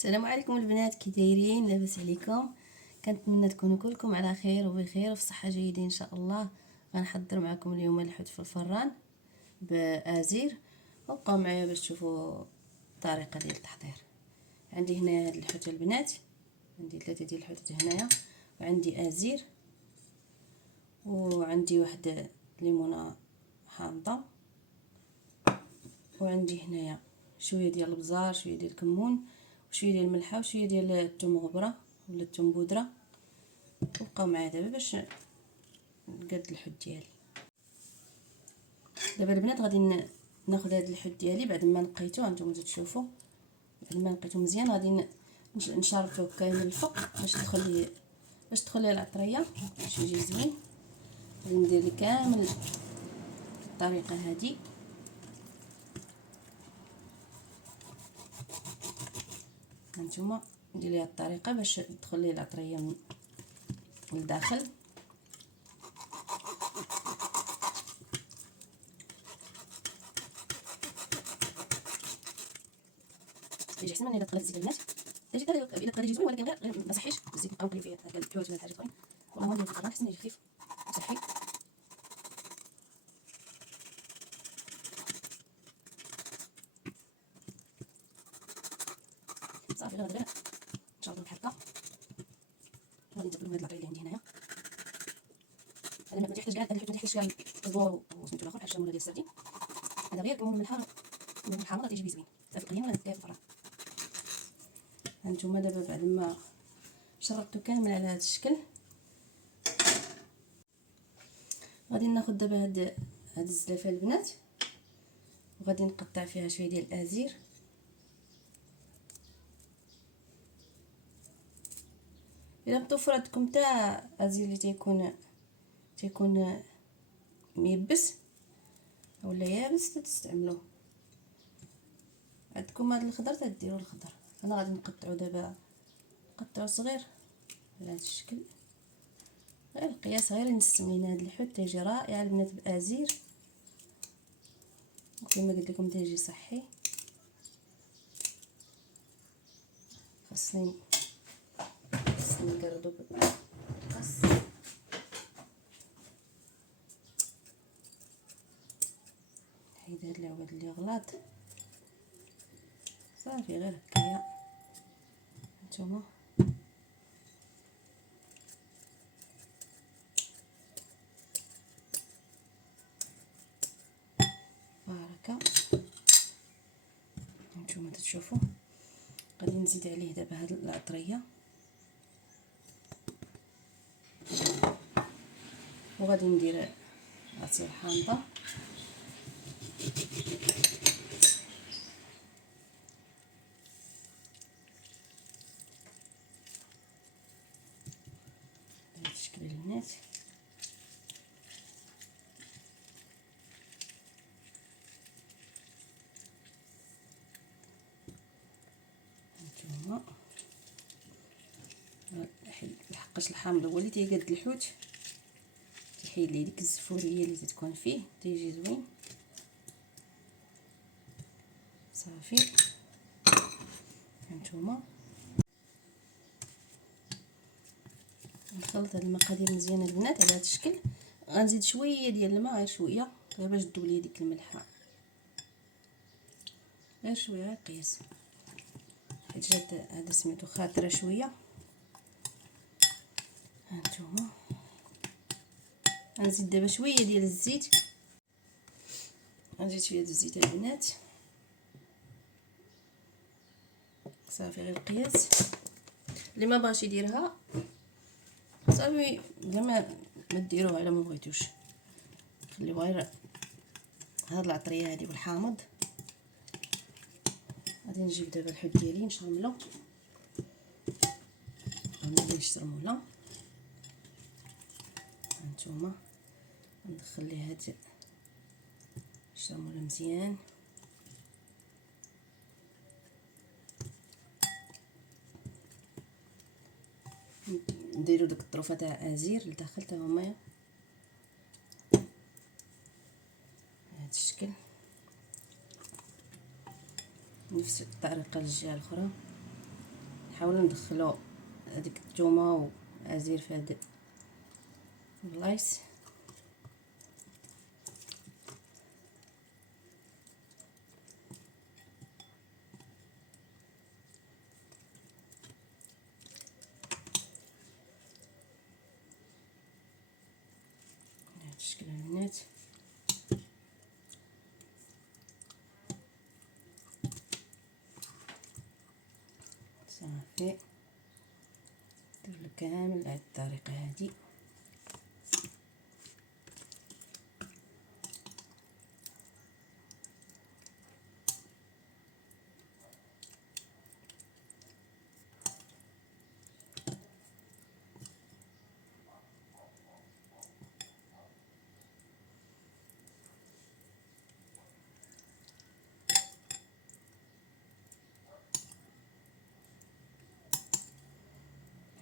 السلام عليكم البنات، كي دايرين؟ لاباس عليكم؟ كنتمنى تكونوا كلكم على خير وبخير وفي صحه جيده ان شاء الله. غنحضر معكم اليوم الحوت في الفران بازير، وبقاو معايا باش تشوفوا الطريقه ديال التحضير. عندي هنا هاد الحوت البنات، عندي 3 ديال الحوتات هنايا، وعندي ازير، وعندي واحد ليمونه حامضه، وعندي هنايا شويه ديال البزار، شويه ديال الكمون، وشويه ديال الملحه، وشويه ديال الثوم غبره ولا الثوم بودره. وبقاو معايا دابا باش نقاد الحوت ديالي. دابا البنات غادي ناخذ هذا الحوت ديالي بعد ما نقيته، هانتوما تشوفوا بعد ما نقيته مزيان غادي نشرفوه كامل الفوق باش تدخل ليه العطريه باش يجي زوين. غادي ندير ليه كامل الطريقه هذه. هانتوما ندير ليها الطريقه باش تدخل ليه العطريه من الداخل. يجي احسن من الا تقلات الزيت البنات، تجي حتى الا تقلات يجي زوين، ولكن غير ما صحيش الزيت نبقاو نقليو فيه هكا الحوت ولا الحاجات اخرين. والله ندير في الفران حسن يجي خفيف وصحي. صافي غير ان شاء الله بحال هكا. غادي نتبلو هاد العطريه اللي عندي هنايا. هذا ما تيحتاج كاع الحوت، ما تيحتاجش كاع البزور وسميتو الاخر بحال الشاموله ديال السردين. هذا غير كمون الملحه والحامضه تيجي بيه زوين، لا في القليان ولا في الفران. هانتوما دابا بعد ما شربتو كامل على هذا الشكل، غادي ناخذ دابا هاد الزلافه البنات، وغادي نقطع فيها شويه ديال الازير. الا متوفر عندكم تاع ازير اللي تيكون ميبس اولا يابس تستعملوه. عندكم هذا الخضر تديروا الخضر. انا غادي نقطعو دابا، نقطعو صغير على هذا الشكل، غير القياس غير نسم لينا هذا الحوت تيجي رائع البنات بازير، وكما قلت لكم تيجي صحي. خاصني نقردو بالقص. نحيد هاد العواد اللي غلاط صافي غير هكايا. نتوما باركه، نتوما تشوفوا. غادي نزيد عليه دابا هاد العطريه، وغادي ندير عصير حامضه، بهذا الشكل البنات. هانتوما لحقاش الحامض هو اللي تيقاد الحوت، تيحيد ليه ديك الزفوريه اللي تتكون فيه، تيجي زوين. صافي هانتوما نخلط هاد المقادير مزيان البنات على هاد الشكل. غنزيد شويه ديال الماء، غير شويه غير باش تذوب لي ديك الملحه، غير شويه غير قياس، حيت جات هذا سميتو خاطره شويه. هانتوما غنزيد دابا شويه ديال الزيت، غنزيد شويه ديال الزيت البنات. صافي غير القياس. اللي ما باغاش يديرها صافي بلا ما ديروها الا ما بغيتوش، خليو غير هاد العطريه هادي والحامض. غادي نجيب دابا الحوت ديالي نشرملو، غادي نشرملو. هانتوما ندخل ليه هاد الشرموله مزيان، نديرو داك الطروفه تاع ازير لداخل تا هما بهذا الشكل. نفس الطريقه للجهه الاخرى. نحاولوا ندخلوا هذيك الثومه وازير في هاد اللايس. بهذا الشكل البنات. صافي ندير كامل بهذه الطريقه هذه.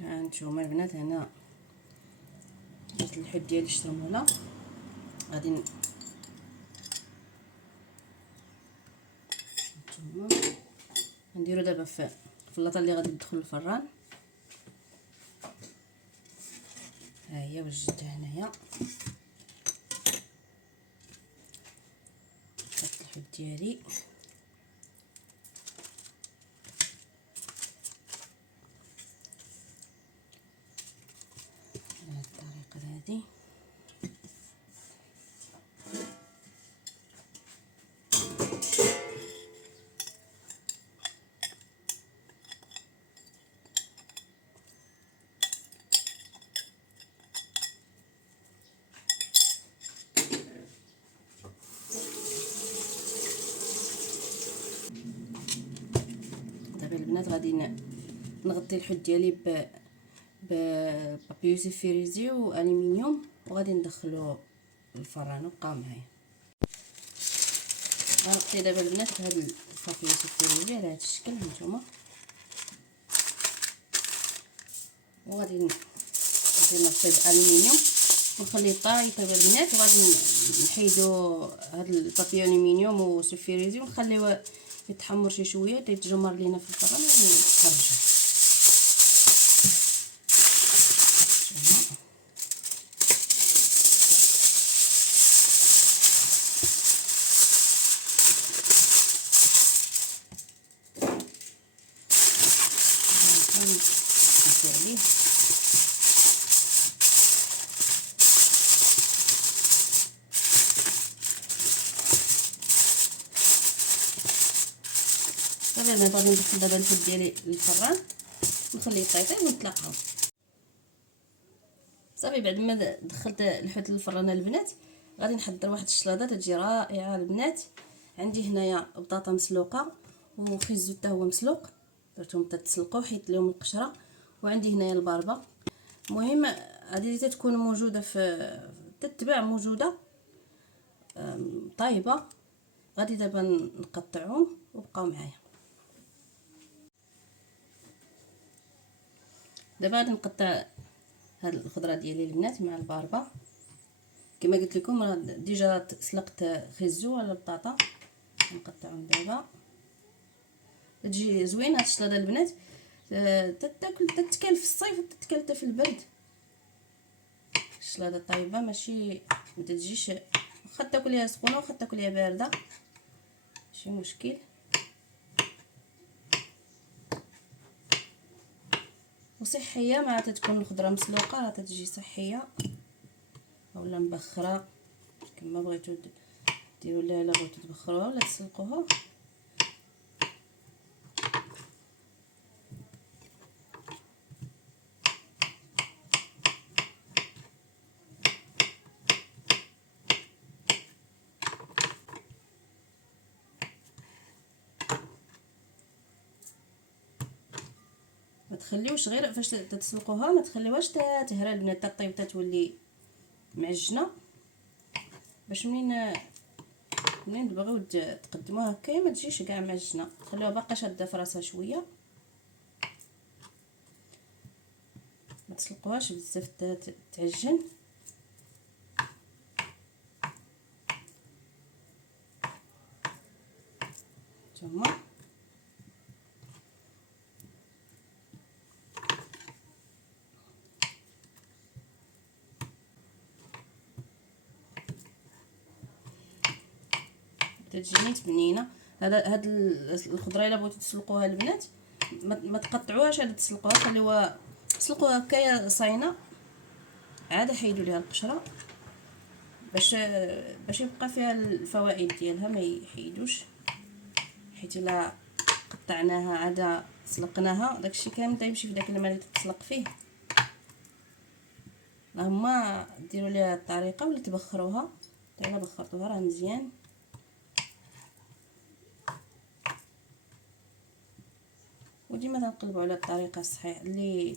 ها نتوما البنات، هنا درت اللحيط ديالي الشرموله. غادي نتوما نديرو دابا في اللاطه اللي غادي تدخل الفران. ها هي وجدتها هنايا. درت اللحيط ديالي بهذه الطريقه هذه. دابا البنات غادي نغطي الحوت ديالي بابي يوسف فريزي والومنيوم، وغادي ندخلو الفران. بقاو معايا. غنغطي دابا البنات بهذا البابي يوسف فريزي على هذا الشكل هانتوما، وغادي نغطي بالومنيوم ونخليه طايب دابا البنات. وغادي نحيدو هاد البابي الومنيوم والسفيريزي ونخليوه يتحمر شي شويه حتى يتجمر لينا في الفران ونخرجوه. صافي انا غادي ندخل دابا الحوت ديالي للفران نخليه يطيب ونتلاقاو. صافي بعد ما دخلت الحوت للفران البنات غادي نحضر واحد الشلاضه تجي رائعه البنات. عندي هنايا بطاطا مسلوقه وخيزو حتى هو مسلوق، درتهم تتسلقوا حيت لهم القشره. وعندي هنايا الباربه. المهم هذه تكون موجوده في تتباع موجوده طايبه. غادي دابا نقطعهم وبقاو معايا. دابا غادي نقطع هاد الخضره ديالي البنات مع الباربه. كما قلت لكم راه ديجا سلقت خيزو ولا البطاطا. نقطعهم دابا. تجي زوينه هاد الشلاضه البنات، تتاكل تتكل في الصيف وتتكل حتى في البرد. الشلاضه طايبه ماشي ما تجيش، واخا تاكليها سخونه واخا تاكليها بارده ماشي مشكل. وصحيه مع تتكون الخضره مسلوقه راه تتجي صحيه اولا مبخره كما بغيتو ديروا لها. الا بغيتو تبخروها ولا تسلقوها ما تخليوش غير فاش تسلقوها ما تخليوهاش تهرى البنات تطيب تتولي معجنه. باش منين تبغيو تقدموها هكايا ما تجيش كاع معجنه، خليوها باقا شاده في راسها شويه. ما تسلقوهاش بزاف تعجن. ثم تتجي نيت بنينه. هاد الخضره الا بغيتو تسلقوها البنات ما تقطعوهاش، عاد تسلقوها خليوها تسلقوها هكايا صاينه، عاد حيدوا ليها القشره باش يبقى فيها الفوائد ديالها ما يحيدوش، حيت الا قطعناها عاد سلقناها داكشي كامل تيمشي في داك الماء اللي تتسلق فيه. هما ديروا ليها الطريقه ولا تبخروها، الا بخرتوها راه مزيان. وديما تنقلبوا على الطريقه الصحيحه اللي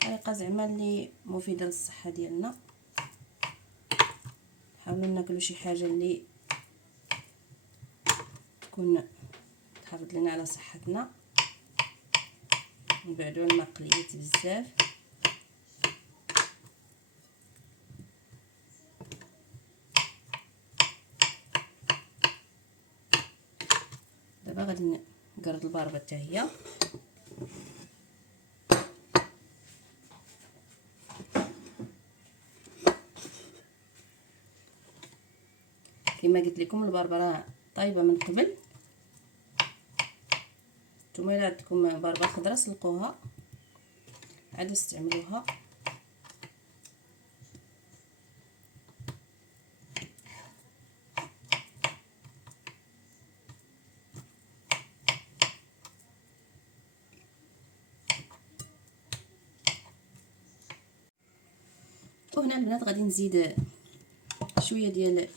طريقه زعما اللي مفيده للصحه ديالنا. نحاولوا ناكلوا شي حاجه اللي تكون تحافظ لنا على صحتنا، نبعدوا عن المقليات بزاف. دابا غادي نقرد الباربه حتى هي. كما قلت لكم الباربه راه طايبه من قبل، نتوما الا عندكم باربه خضراء سلقوها عاد استعملوها. وهنا البنات غادي نزيد شويه ديال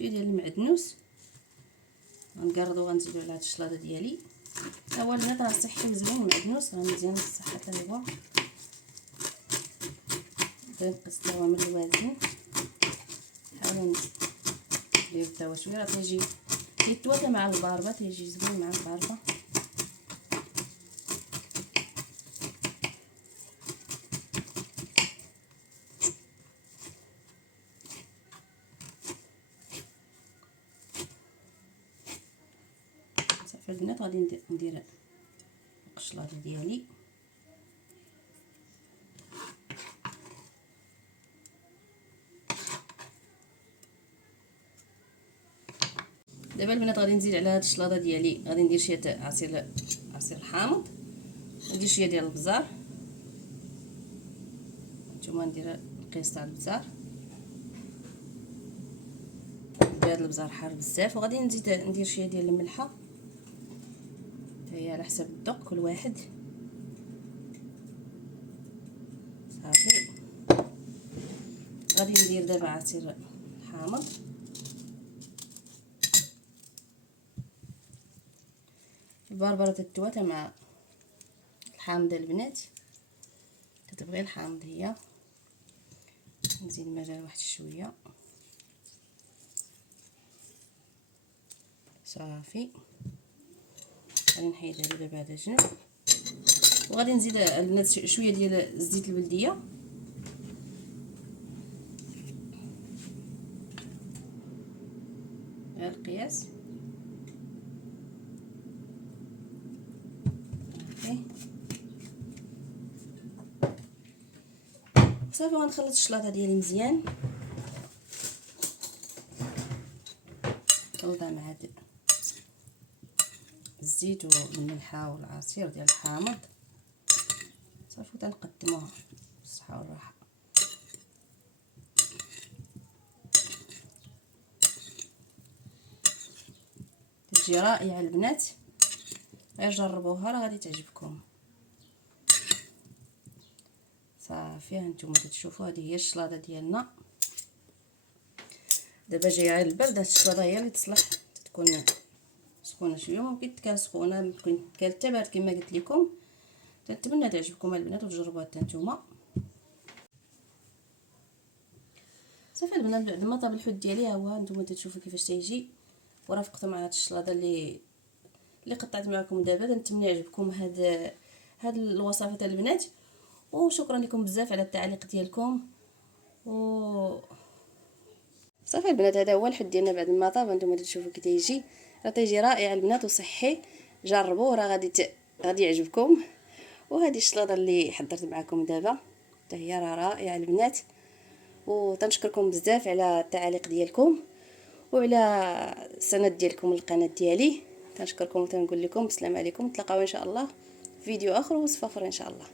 المعدنوس، غنقرضو غنزيدو على هاد الشلاضه ديالي. هو البنات راه صحي وزوين المعدنوس، راه مزيان للصحه حتى هو، كينقص حتى هو من الوزن. حاولوا نديرو حتى هو شويه، راه تيجي يتواتى مع الباربه، تيجي زوين مع الباربه. صافي البنات غادي ندير القشلاضه ديالي. دابا البنات غادي نزيد على هاد الشلاضه ديالي، غادي ندير شويه عصير الحامض، ندير شويه ديال البزار، نتوما ندير القيس تاع البزار، هاد البزار حار بزاف. وغادي نزيد ندير شويه ديال الملحه، هي على حسب الذوق كل واحد. صافي غادي ندير دابا عصير حامض، البربره تتواتى مع الحامض البنات، كتبغي الحامض هي. نزيد المجال واحد شويه، صافي غادي نحيد هذا دابا على جنب. وغادي نزيد البنات شويه ديال الزيت البلديه، على القياس. صافي غنخلط الشلاضه ديالي مزيان، نخلطها مع الزيت والملحه والعصير ديال الحامض. صافي تنقدموها بالصحه والراحه. تجي رائعه البنات، غير جربوها راه غادي تعجبكم. صافي هانتوما كتشوفوا هذه هي الشلاضه ديالنا. دابا جايه غير البرد، هاد الشلاضه هي اللي تصلح تكون سخونه شويه، ممكن تكون سخونه ممكن تكون حتى بارد كما قلت لكم. تنتمنى تعجبكم البنات وتجربوها حتى نتوما. صافي البنات بعد ما طاب الحوت ديالي ها هو نتوما تشوفوا كيفاش تيجي، ورافقته مع هاد الشلاضه اللي قطعت معكم دابا. نتمنى يعجبكم هاد الوصفات البنات، وشكرا لكم بزاف على التعليق ديالكم. صافي البنات هذا هو الحوت ديالنا بعد ما طاب، نتوما تشوفوا كي تيجي، راه تيجي رائع البنات وصحي. جربوه راه غادي يعجبكم. وهذه الشلاضه اللي حضرت معكم دابا حتى هي راه رائعه البنات، وتنشكركم بزاف على التعاليق ديالكم. وعلى سند ديالكم القناه ديالي. تنشكركم وتنقول لكم بسلام عليكم، نتلاقاو ان شاء الله في فيديو اخر وصفه اخرى ان شاء الله.